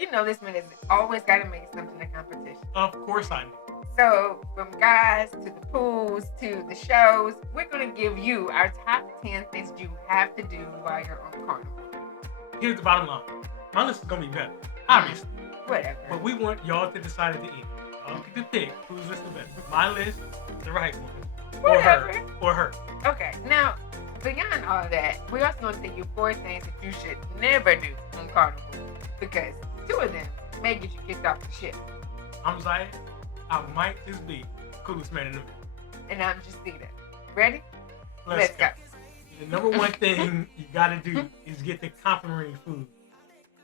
you know this man has always got to make something a competition. Of course I do. So from guys to the pools to the shows, we're going to give you our top 10 things you have to do while you're on Carnival. Here's the bottom line. My list is going to be better, obviously. Whatever. But we want y'all to decide at the end. Y'all get to pick whose list is better. My list, the right one. Whatever. Or her. Okay, now, beyond all that, we also going to tell you 4 things that you should never do on Carnival. Because 2 of them may get you kicked off the ship. I'm Zayed. I might just be the coolest man in the room. And I'm Justita. Ready? Let's go. The number one thing you gotta do is get the complimentary food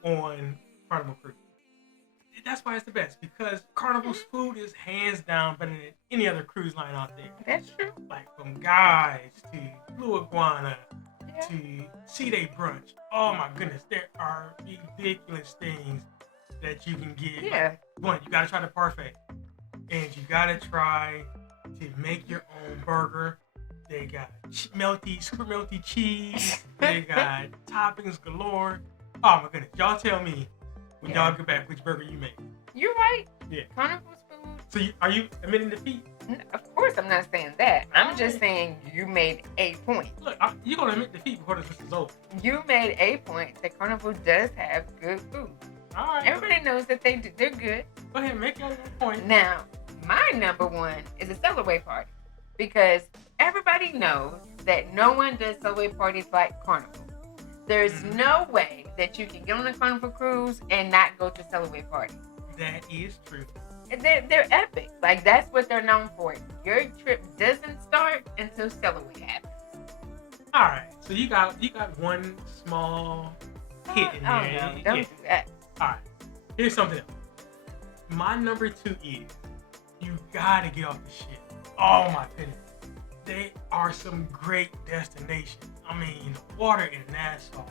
on Carnival Cruise. That's why it's the best, because Carnival's food is hands down better than any other cruise line out there. That's true. Like from Guys to Blue Iguana to Sea Day Brunch. Oh my goodness, there are ridiculous things that you can get. Yeah. One, you gotta try the parfait. And you gotta try to make your own burger. They got super melty cheese. They got toppings galore. Oh my goodness. Y'all tell me when y'all get back which burger you make. You're right. Yeah. Carnival's food. So are you admitting defeat? Of course I'm not saying that. I'm just saying you made a point. Look, you're going to admit defeat before this is over. You made a point that Carnival does have good food. All right. Everybody knows that they do. They're good. Go ahead and make your point. Now, my number one is a Celebrate party. Because everybody knows that no one does Celebrate parties like Carnival. There's no way that you can get on a Carnival cruise and not go to Celebrate party. That is true. They're epic. Like, that's what they're known for. Your trip doesn't start until Celebrate happens. All right. So you got one small hit in there. Oh, no. Don't do that. All right. Here's something else. My number 2 is you got to get off the ship. Oh, my goodness. They are some great destinations. I mean, the water in Nassau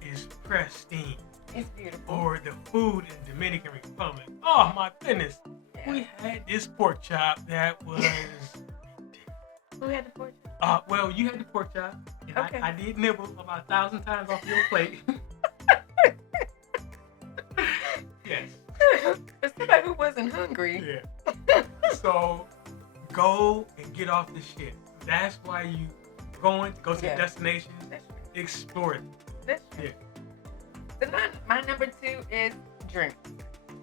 is pristine. It's beautiful. Or the food in Dominican Republic. Oh my goodness. Yeah. We had this pork chop that was Who had the pork chop? Well, you had the pork chop. And okay. I did nibble about 1,000 times off your plate. Yes. For somebody who wasn't hungry. Yeah. So go and get off the ship. That's why you go to the destination, explore it. That's true. Yeah. So my number 2 is drinks.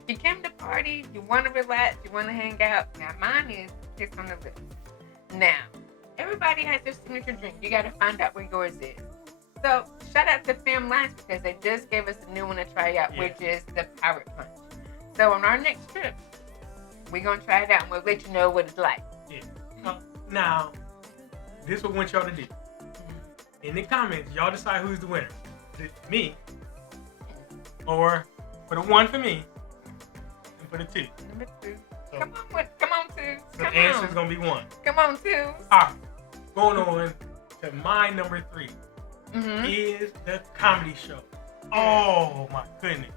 You came to party, you want to relax, you want to hang out. Now mine is piss on the list. Now, everybody has their signature drink. You got to find out where yours is. So shout out to Fam Lines because they just gave us a new one to try out, which is the Pirate Punch. So on our next trip, we're going to try it out and we'll let you know what it's like. Yeah. Now, this is what I want y'all to do. In the comments, y'all decide who's the winner. Is it me? Or for the 1 for me, and for the 2. Number 2. So, come on, 2. The answer is gonna be 1. Come on, 2. All right, going on to my number 3 is the comedy show. Oh my goodness!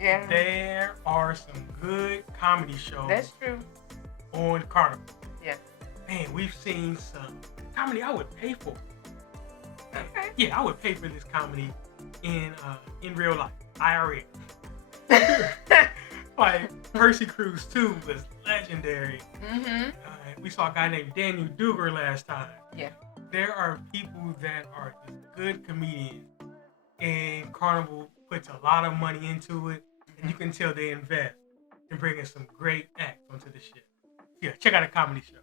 Yeah, there are some good comedy shows. That's true. On Carnival. Yeah. Man, we've seen some comedy I would pay for. Okay. Yeah, I would pay for this comedy in real life. IRL. Like Percy Cruise 2 was legendary. We saw a guy named Daniel Duger last time. Yeah. There are people that are just good comedians, and Carnival puts a lot of money into it, and you can tell they invest in bringing some great acts onto the ship. Yeah, check out a comedy show.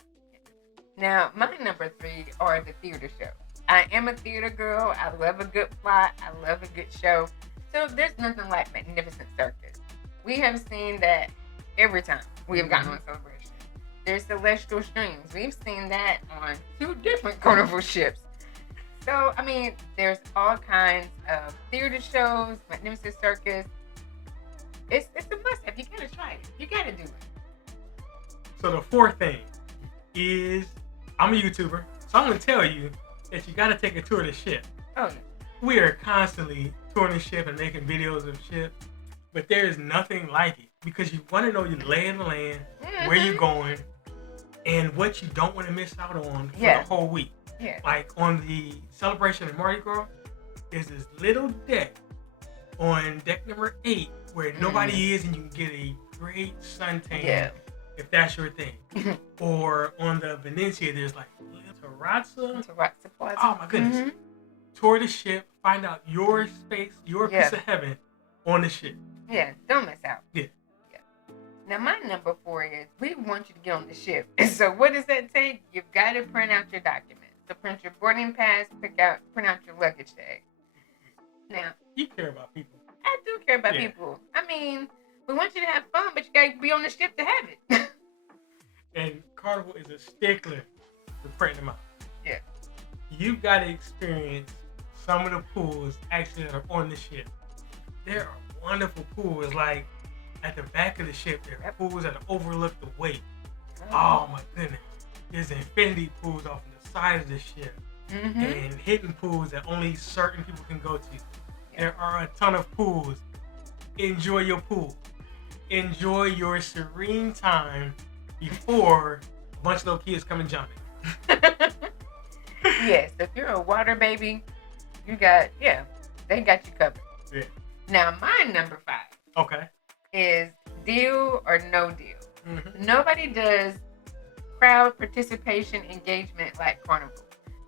Now, my number 3 are the theater shows. I am a theater girl. I love a good plot. I love a good show. So there's nothing like Magnificent Circus. We have seen that every time we have gotten on Celebration. There's Celestial Streams. We've seen that on 2 different Carnival ships. So, I mean, there's all kinds of theater shows, Magnificent Circus. It's a must-have. You gotta try it. You gotta do it. So the 4th thing is, I'm a YouTuber, so I'm gonna tell you that you gotta take a tour of the ship. Oh, yeah. We are constantly touring the ship and making videos of ships, but there is nothing like it because you want to know your lay of the land, where you're going, and what you don't want to miss out on for the whole week. Yeah. Like on the Celebration of Mardi Gras, there's this little deck on deck number 8 where nobody is and you can get a great suntan Yeah. if that's your thing. Or on the Venetia, there's like Terrazza. Terrazza Plaza. Oh my goodness. Tour the ship, find out your space, your piece of heaven on the ship. Yeah, don't miss out. Yeah. Now, my number 4 is we want you to get on the ship. And so, what does that take? You've got to print out your documents. So, print your boarding pass, print out your luggage tag. Now, you care about people. I do care about people. I mean, we want you to have fun, but you got to be on the ship to have it. And Carnival is a stickler for printing them out. Yeah. You've got to experience some of the pools actually that are on the ship. There are wonderful pools, like at the back of the ship, there are pools that overlook the wake. Oh my goodness. There's infinity pools off the side of the ship. And hidden pools that only certain people can go to. There are a ton of pools. Enjoy your pool. Enjoy your serene time before a bunch of little kids come and jump in. Yes, if you're a water baby, they got you covered. Yeah. Now, my number 5 is deal or no deal. Nobody does crowd participation engagement like Carnival.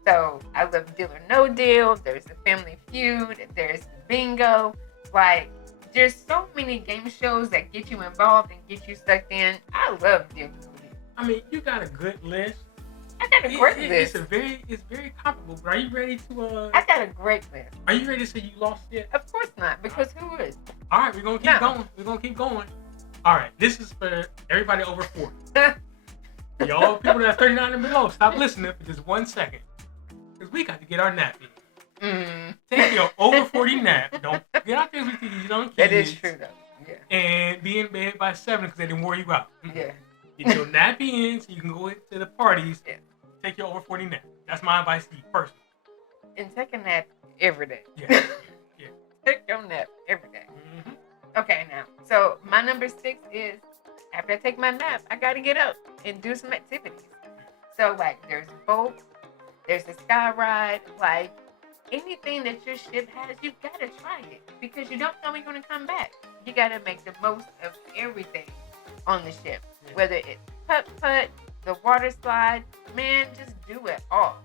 So I love Deal or No Deal. There's the Family Feud. There's the Bingo. Like, there's so many game shows that get you involved and get you sucked in. I love Deal or No Deal. I mean, you got a good list. I got a great list. It's very comparable. But are you ready to? I got a great list. Are you ready to say you lost yet? Of course not, because who is? All right, we're gonna keep going. We're gonna keep going. All right, this is for everybody over 40. Y'all people that are 39 and below, stop listening for just 1 second. Because we got to get our nap in. Take your over 40 nap. Don't get out there with these young kids. That is true, though. Yeah. And be in bed by 7 because they didn't wear you out. Yeah. Get your nap in so you can go into the parties. Yeah. Take your over 40 nap. That's my advice to you personally. And take a nap every day. Yeah. Yeah. Take your nap every day. Okay, now. So my number 6 is after I take my nap, I got to get up and do some activities. So, like, there's boats. There's a sky ride, like anything that your ship has, you've got to try it because you don't know when you're going to come back. You got to make the most of everything on the ship, whether it's putt-putt, the water slide, man, just do it all.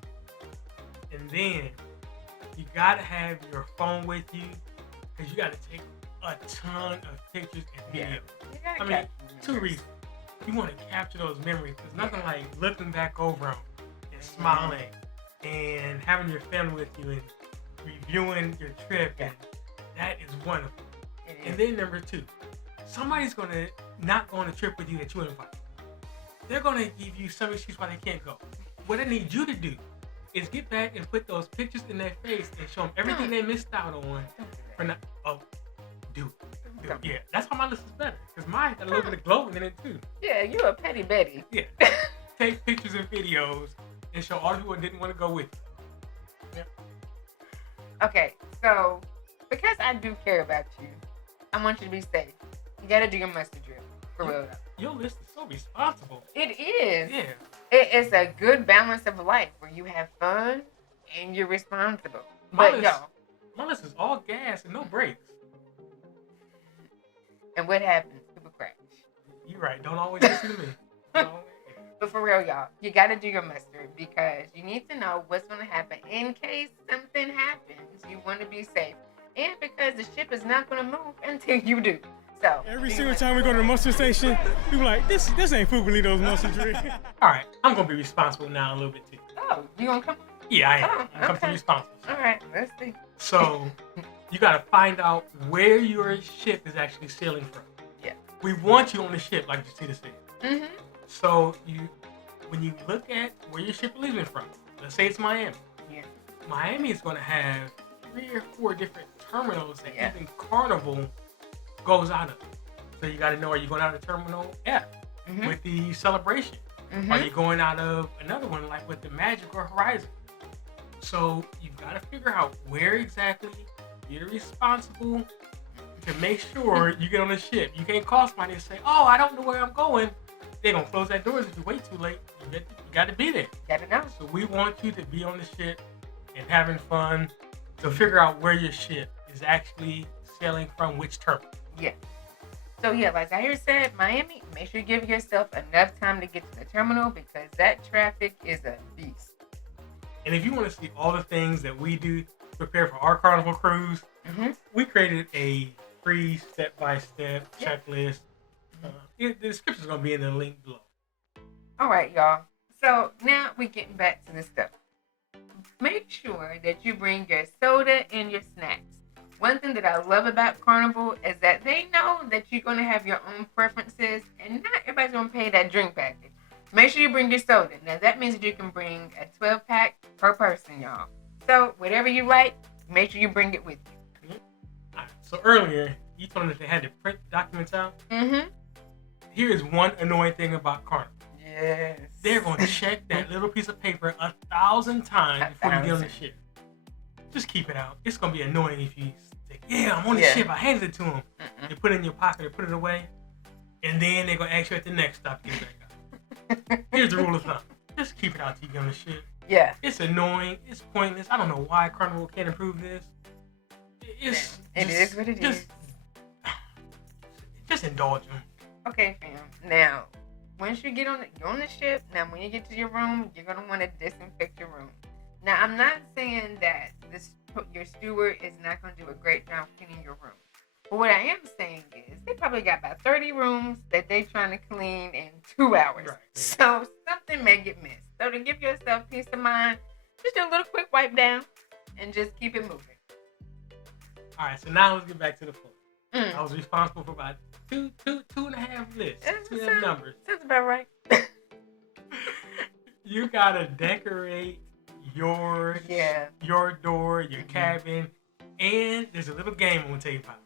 And then you got to have your phone with you because you got to take a ton of pictures and videos. I mean, 2 reasons. You want to capture those memories. There's nothing like looking back over them and smiling. And having your family with you and reviewing your trip, and that is wonderful. And then number 2, somebody's gonna not go on a trip with you that you invite. They're gonna give you some excuse why they can't go. What I need you to do is get back and put those pictures in their face and show them everything they missed out on. For not, do it. Yeah, that's how my list is better because mine got a little bit of glowing in it too. Yeah, you're a petty Betty. Yeah, take pictures and videos. And show all the people that didn't want to go with you. Yep. Okay, so because I do care about you, I want you to be safe. You gotta do your mustard drill. For real. Your list is so responsible. It is. Yeah. It's a good balance of life where you have fun and you're responsible. My list is all gas and no brakes. And what happens? People crash. You're right. Don't always listen to me. But for real, y'all, you got to do your mustard because you need to know what's going to happen in case something happens. You want to be safe. And because the ship is not going to move until you do. So every single time we go to the mustard station, people like, this ain't Fugalito's mustard drink. All right, I'm going to be responsible now a little bit too. Oh, you going to come? Yeah, I am. I'm going to be responsible. All right, let's see. So you got to find out where your ship is actually sailing from. Yeah. We want you on the ship like Jacinta said. So when you look at where your ship is leaving from, let's say it's Miami. Yeah. Miami is going to have 3 or 4 different terminals that even Carnival goes out of. So you got to know, are you going out of Terminal F with the Celebration? Are you going out of another one like with the Magic or Horizon? So you've got to figure out where exactly you're responsible to make sure you get on the ship. You can't call somebody and say, oh, I don't know where I'm going. They're going to close that doors if you wait too late. You got to be there. Got to know. So we want you to be on the ship and having fun. So figure out where your ship is actually sailing from which terminal. Yeah. So yeah, like I said, Miami, make sure you give yourself enough time to get to the terminal because that traffic is a beast. And if you want to see all the things that we do to prepare for our Carnival cruise, we created a free step-by-step checklist. The description is going to be in the link below. All right, y'all. So now we're getting back to the stuff. Make sure that you bring your soda and your snacks. One thing that I love about Carnival is that they know that you're going to have your own preferences and not everybody's going to pay that drink package. Make sure you bring your soda. Now, that means that you can bring a 12-pack per person, y'all. So, whatever you like, make sure you bring it with you. All right, so earlier, you told them that they had to print documents out. Here is one annoying thing about Carnival. Yes. They're going to check that little piece of paper 1,000 times before you get on the ship. Just keep it out. It's going to be annoying if you say, yeah, I'm on the ship. I handed it to them. You put it in your pocket or put it away. And then they're going to ask you at the next stop to get it back out. Here's the rule of thumb. Just keep it out till you get on the ship. Yeah. It's annoying. It's pointless. I don't know why Carnival can't improve this. It is what it is. Just indulge them. Okay, fam. Now, once you're on the ship, now when you get to your room, you're going to want to disinfect your room. Now, I'm not saying that your steward is not going to do a great job cleaning your room. But what I am saying is they probably got about 30 rooms that they're trying to clean in 2 hours. Right. So something may get missed. So to give yourself peace of mind, just do a little quick wipe down and just keep it moving. All right, so now let's get back to the floor. I was responsible for about two and a half lists, two and a half numbers. Sounds about right. You gotta decorate your door, your cabin, and there's a little game I'm gonna tell you about.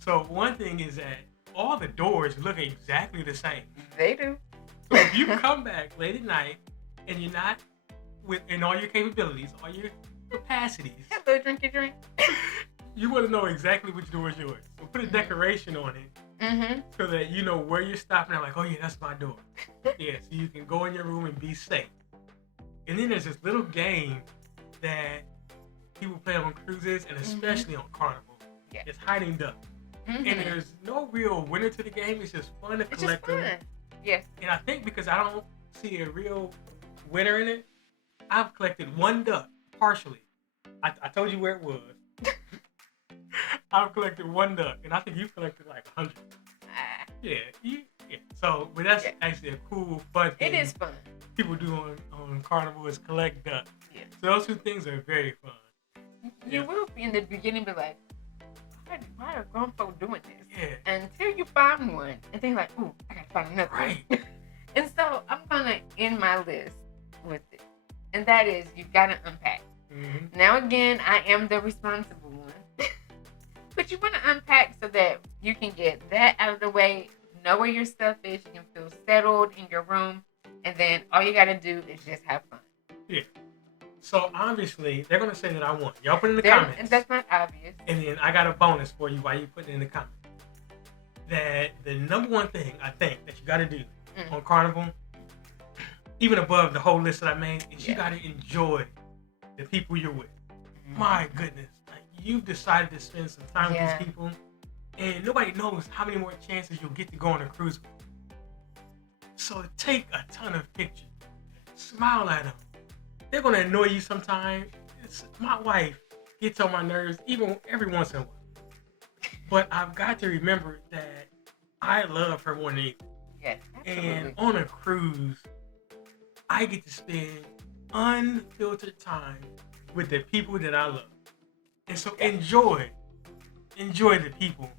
So one thing is that all the doors look exactly the same. They do. So if you come back late at night and you're not in all your capabilities, all your capacities, have a drink your drink. You want to know exactly which door is yours. So put a decoration on it so that you know where you're stopping at. Like, oh yeah, that's my door. Yeah, so you can go in your room and be safe. And then there's this little game that people play on cruises and especially on Carnival. Yeah. It's hiding duck. And there's no real winner to the game. It's just fun to collect them. Yes. And I think because I don't see a real winner in it, I've collected one duck partially. I told you where it was. I've collected one duck, and I think you've collected like 100. Yeah. So, but that's actually a cool, fun thing. It is fun. People do on Carnival is collect duck. Yeah. So those two things are very fun. You will be in the beginning be like, why are grown folk doing this? Yeah. Until you find one, and then like, ooh, I gotta find another one. And so I'm gonna end my list with it, and that is you gotta unpack. Now again, I am the responsible one, but you want to unpack so that you can get that out of the way, know where your stuff is, you can feel settled in your room, and then all you gotta do is just have fun. Yeah. So obviously they're gonna say that I won. Y'all put it in the comments. And that's not obvious. And then I got a bonus for you while you put it in the comments. That the number one thing I think that you gotta do on Carnival, even above the whole list that I made, is you gotta enjoy the people you're with. My goodness, like you've decided to spend some time with these people, and nobody knows how many more chances you'll get to go on a cruise with. So take a ton of pictures, smile at them. They're gonna annoy you sometimes. My wife gets on my nerves every once in a while. But I've got to remember that I love her more than anything. Yes, absolutely. And on a cruise, I get to spend unfiltered time with the people that I love. And so enjoy the people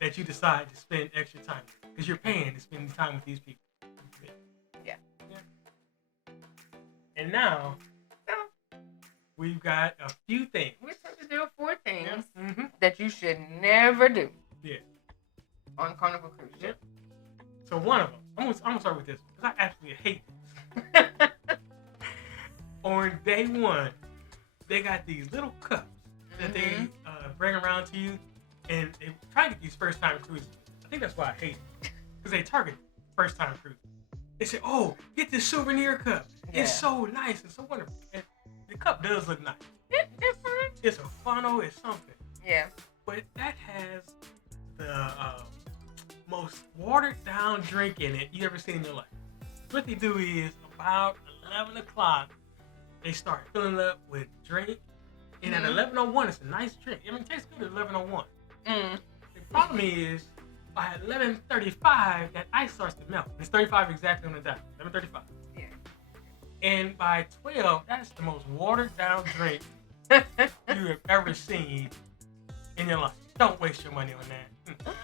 that you decide to spend extra time with. Because you're paying to spend time with these people. Yeah. And now, we've got a few things. We're supposed to do 4 things that you should never do. Yeah. On Carnival Cruise Ship. So one of them, I'm gonna start with this because I absolutely hate this. On day 1, they got these little cups that they bring around to you, and they try to get these first-time cruises. I think that's why I hate it, because they target first-time cruises. They say, "Oh, get this souvenir cup. It's so nice and so wonderful." And the cup does look nice. It's fun. It's a funnel. It's something. Yeah. But that has the most watered down drink in it you ever seen in your life. What they do is about 11 o'clock, they start filling it up with drink. And at 11:01, it's a nice drink. I mean, it tastes good at 11:01. The problem is, by 11:35, that ice starts to melt. It's 35 exactly on the dot. 11:35. Yeah. And by 12, that's the most watered down drink you have ever seen in your life. Don't waste your money on that.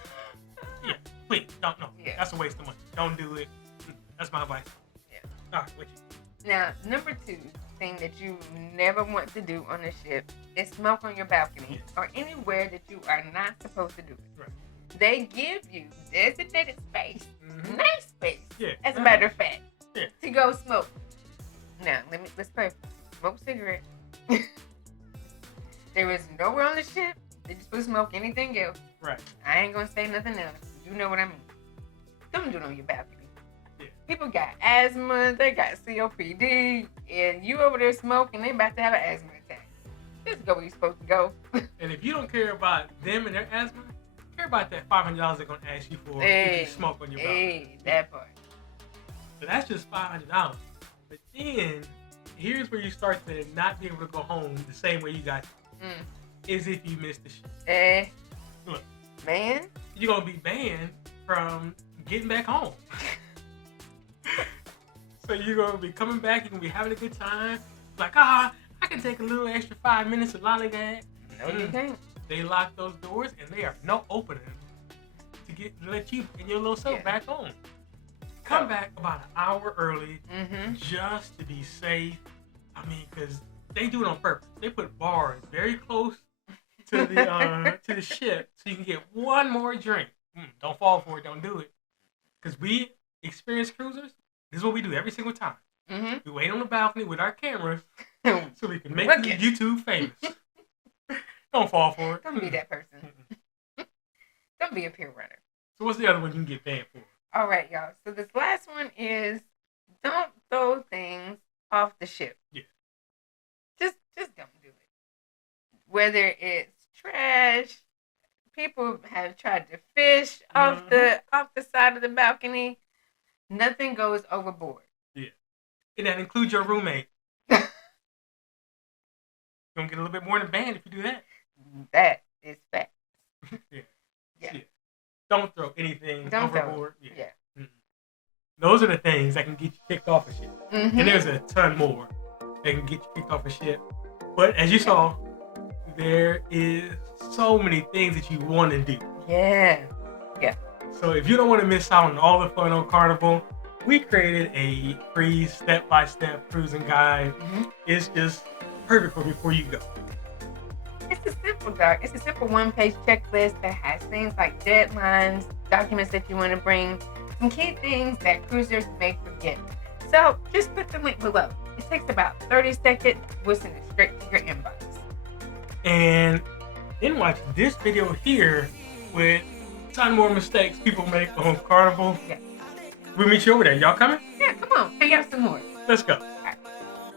Yeah, please, don't. No, Yeah. that's a waste of money. Don't do it. That's my advice. Yeah. All right, what you? Now, number 2 thing that you never want to do on a ship is smoke on your balcony or anywhere that you are not supposed to do it. Right. They give you designated space, nice space, as a Yeah. matter of fact, Yeah. to go smoke. Now, let's play. Smoke cigarette. There is nowhere on the ship that you're supposed to smoke anything else. Right. I ain't gonna say nothing else. You know what I mean. Don't do it on your balcony. Yeah. People got asthma, they got COPD, and you over there smoking, they about to have an asthma attack. Just go where you're supposed to go. And if you don't care about them and their asthma, care about that $500 they're gonna ask you for if you smoke on your balcony. Hey, that part. So that's just $500. But then here's where you start to not be able to go home the same way you got is if you miss the shit. Look, Man. you're gonna be banned from getting back home. So you're gonna be coming back, you're gonna be having a good time. Like, I can take a little extra 5 minutes of lollygag. No, you can't. They lock those doors and they are no opening to let you and your little self back home. Come back about an hour early just to be safe. I mean, because they do it on purpose. They put bars very close to the ship so you can get one more drink. Don't fall for it. Don't do it. Because we experienced cruisers. This is what we do every single time. We wait on the balcony with our cameras so we can make YouTube famous. Don't fall for it. Don't be that person. Don't be a peer runner. So what's the other one you can get banned for? All right, y'all. So this last one is don't throw things off the ship. Yeah. Just don't do it. Whether it's trash, people have tried to fish off the side of the balcony. Nothing goes overboard. Yeah. And that includes your roommate. You're gonna get a little bit more than a ban if you do that. That is fact. Yeah. Don't throw anything overboard. Yeah. Those are the things that can get you kicked off a ship. And there's a ton more that can get you kicked off a ship. But as you saw, there is so many things that you want to do. Yeah. So if you don't want to miss out on all the fun on Carnival, we created a free step-by-step cruising guide. It's just perfect for before you go. It's a simple doc. It's a simple one-page checklist that has things like deadlines, documents that you want to bring, some key things that cruisers may forget. So just click the link below. It takes about 30 seconds. We'll send it straight to your inbox. And then watch this video here with ton more mistakes people make on Carnival. Yeah. We'll meet you over there. Y'all coming? Yeah, come on. Hang out some more. Let's go.